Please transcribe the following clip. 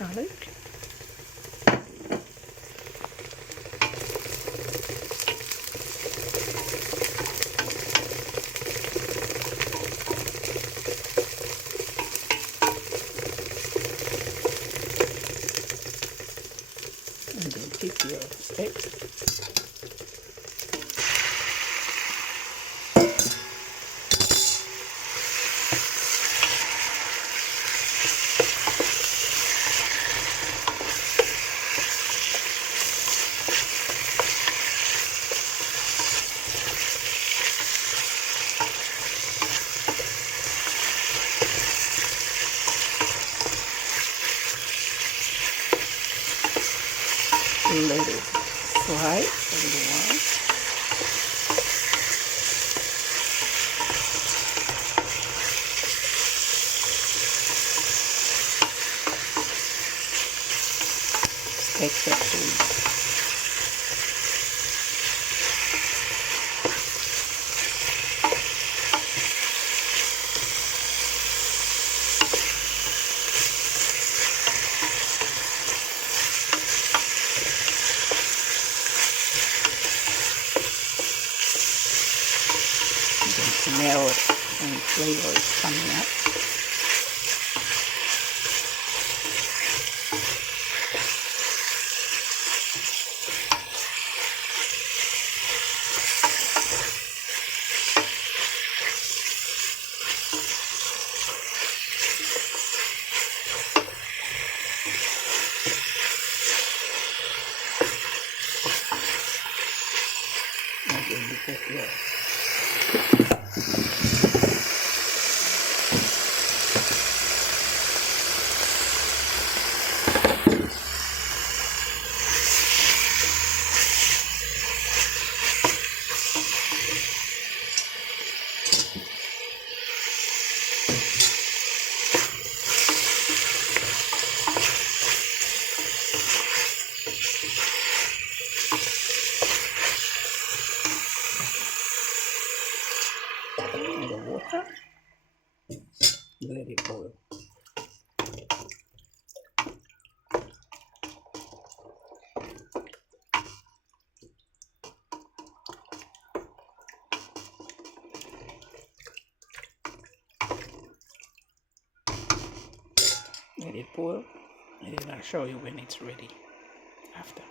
garlic. And then keep your steak. Let it fry on the one. Steak section. You can smell it and flavor is coming up. And then you put your the water. Let it boil. Let it boil, and then I'll show you when it's ready after.